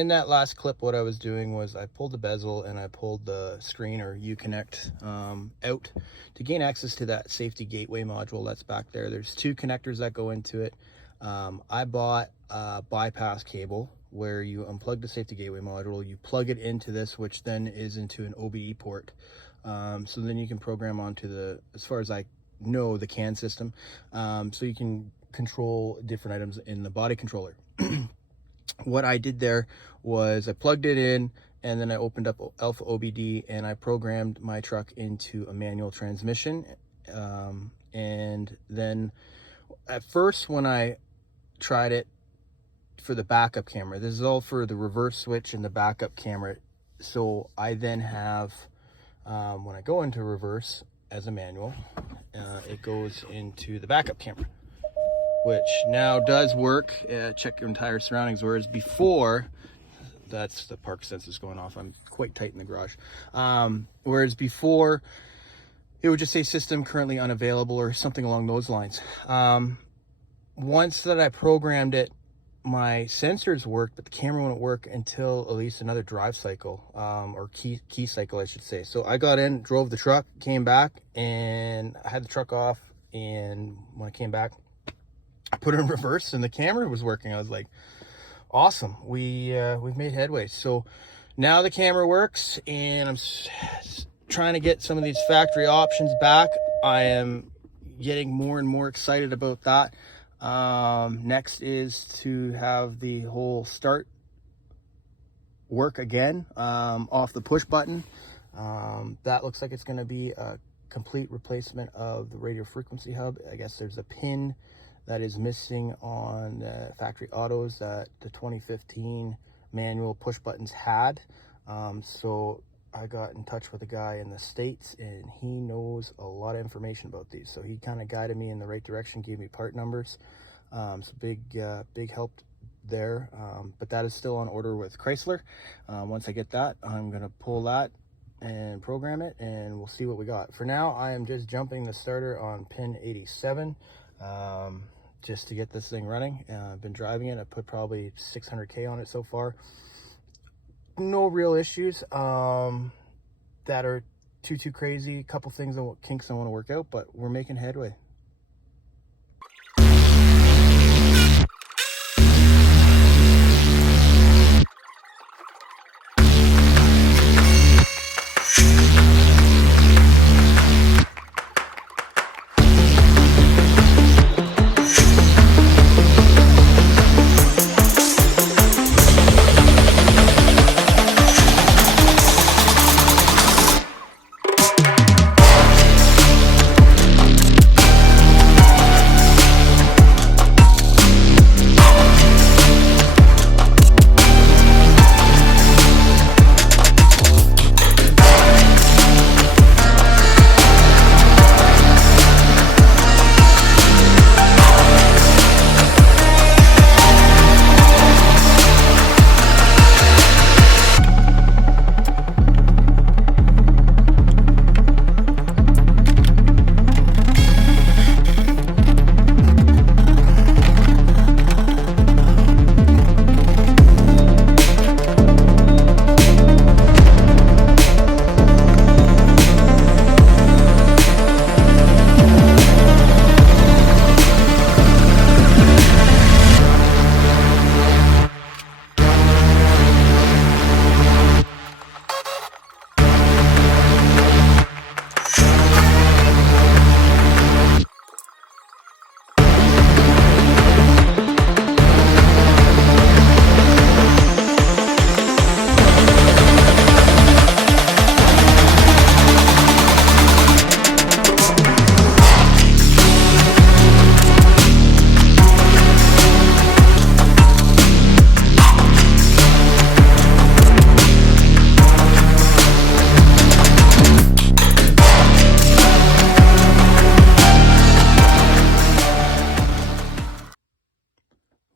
in that last clip, what I was doing was I pulled the bezel and I pulled the screen or Uconnect out to gain access to that safety gateway module that's back there. There's two connectors that go into it. I bought a bypass cable where you unplug the safety gateway module, you plug it into this, which then is into an OBD port. So then you can program onto the, as far as I know, the CAN system. So you can control different items in the body controller. What I did there was I plugged it in, and then I opened up Alpha OBD and I programmed my truck into a manual transmission. And then at first when I tried it for the backup camera, this is all for the reverse switch and the backup camera. So I then have, when I go into reverse as a manual, it goes into the backup camera, which now does work. Check your entire surroundings, whereas before, that's the park sensors going off. I'm quite tight in the garage. Whereas before, it would just say system currently unavailable or something along those lines. Once that I programmed it, my sensors worked, but the camera wouldn't work until at least another drive cycle, or key cycle, I should say. So I got in, drove the truck, came back, and I had the truck off. And when I came back, I put it in reverse and the camera was working. I was like, awesome, we've made headway. So now the camera works, and I'm trying to get some of these factory options back. I am getting more and more excited about that. Next is to have the whole start work again, off the push button. That looks like it's going to be a complete replacement of the radio frequency hub. I guess there's a pin that is missing on the factory autos that the 2015 manual push buttons had. So I got in touch with a guy in the States, and he knows a lot of information about these. So he kind of guided me in the right direction, gave me part numbers. So big help there. But that is still on order with Chrysler. Once I get that, I'm going to pull that and program it, and we'll see what we got. For now, I am just jumping the starter on pin 87. Just to get this thing running. I've been driving it. I put probably 600K on it so far. No real issues that are too crazy. A couple things, kinks I want to work out, but we're making headway.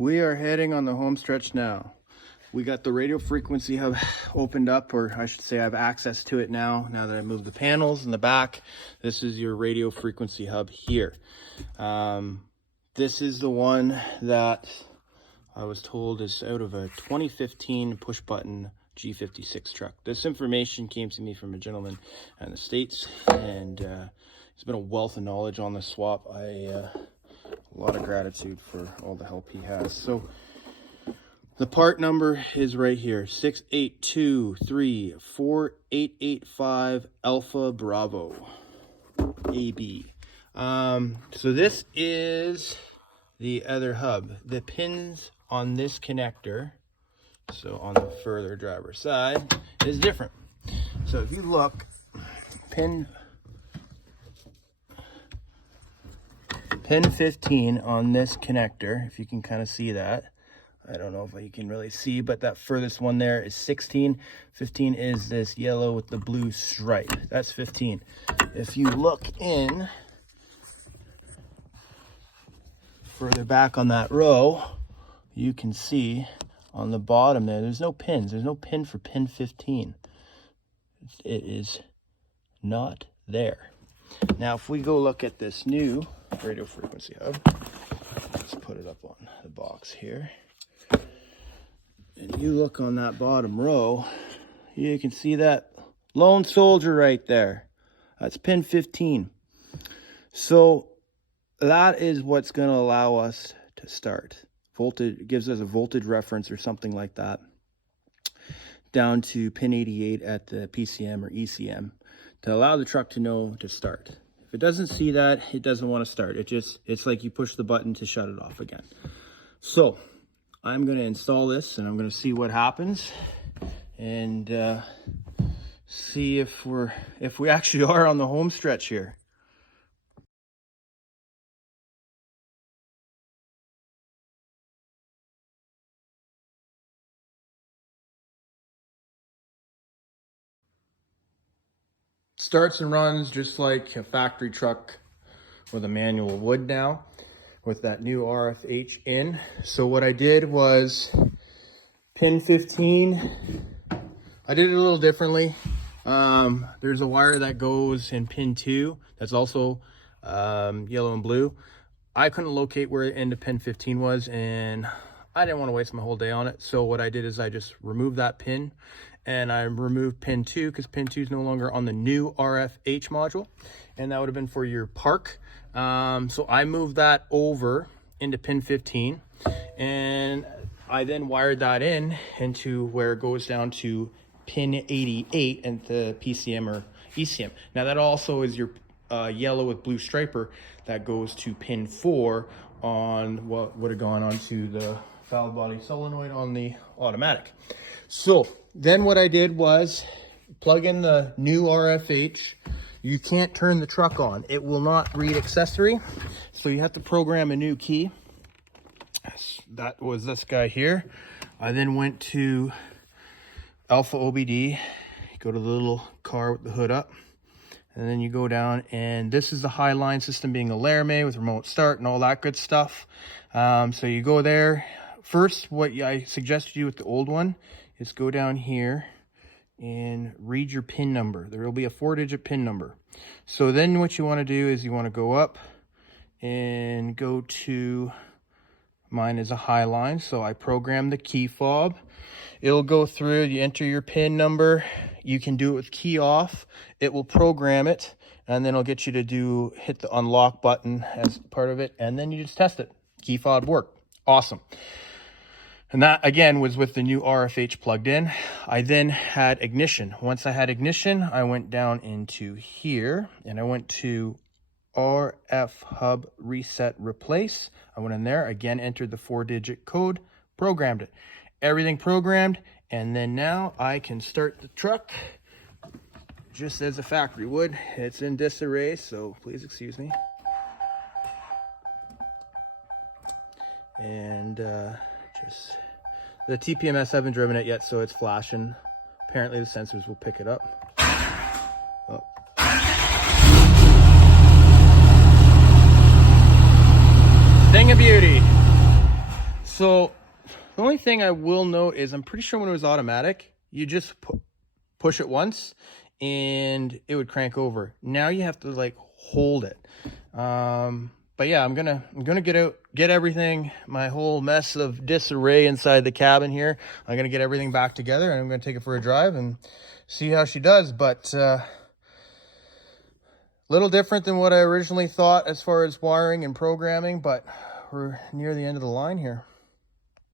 We are heading on the home stretch now. We got the radio frequency hub opened up, or I should say I have access to it now that I moved the panels in the back. This is your radio frequency hub here. This is the one that I was told is out of a 2015 push button G56 truck. This information came to me from a gentleman in the States, and he's been a wealth of knowledge on this swap. A lot of gratitude for all the help he has. So the part number is right here, 682348885 Alpha Bravo AB. So this is the other hub. The pins on this connector, so on the further driver's side, is different. So if you look, pin 15 on this connector, if you can kind of see that. I don't know if you can really see, but that furthest one there is 16. 15 is this yellow with the blue stripe. That's 15. If you look in further back on that row, you can see on the bottom there's no pins. There's no pin for pin 15. It is not there. Now, if we go look at this new radio frequency hub, let's put it up on the box here. And you look on that bottom row, you can see that lone soldier right there. That's pin 15. So that is what's going to allow us to start. Voltage gives us a voltage reference or something like that down to pin 88 at the PCM or ECM to allow the truck to know to start. If it doesn't see that, it doesn't want to start. It's like you push the button to shut it off again. So I'm going to install this and I'm going to see what happens and see if we actually are on the home stretch here. Starts and runs just like a factory truck with a manual would now, with that new RFH in. So what I did was pin 15, I did it a little differently. There's a wire that goes in pin 2 that's also yellow and blue. I couldn't locate where the end of pin 15 was, and I didn't want to waste my whole day on it. So what I did is I just removed that pin, and I removed pin 2 because pin 2 is no longer on the new RFH module, and that would have been for your park. So I moved that over into pin 15, and I then wired that into where it goes down to pin 88 and the PCM or ECM. Now that also is your yellow with blue striper that goes to pin 4 on what would have gone onto the valve body solenoid on the automatic. So then what I did was plug in the new RFH. You can't turn the truck on. It will not read accessory. So you have to program a new key. That was this guy here. I then went to Alpha OBD. Go to the little car with the hood up. And then you go down, and this is the Highline system being a Laramie with remote start and all that good stuff. So you go there. First, what I suggested you with the old one is go down here and read your pin number. There will be a 4-digit pin number. So then what you want to do is you want to go up and go to, mine is a Highline, so I programmed the key fob. It'll go through, you enter your pin number. You can do it with key off. It will program it, and then it'll get you to hit the unlock button as part of it, and then you just test it. Key fob worked. Awesome. And that, again, was with the new RFH plugged in. I then had ignition. Once I had ignition, I went down into here, and I went to RF hub reset replace. I went in there, again, entered the 4-digit code, programmed it. Everything programmed, and then now I can start the truck just as a factory would. It's in disarray, so please excuse me. And just the TPMS, I haven't driven it yet, so it's flashing. Apparently the sensors will pick it up. Oh. Thing of beauty. So the only thing I will note is I'm pretty sure when it was automatic, you just push it once and it would crank over. Now you have to like hold it. But yeah, I'm gonna get everything, my whole mess of disarray inside the cabin here. I'm gonna get everything back together, and I'm gonna take it for a drive and see how she does. But little different than what I originally thought as far as wiring and programming, but we're near the end of the line here.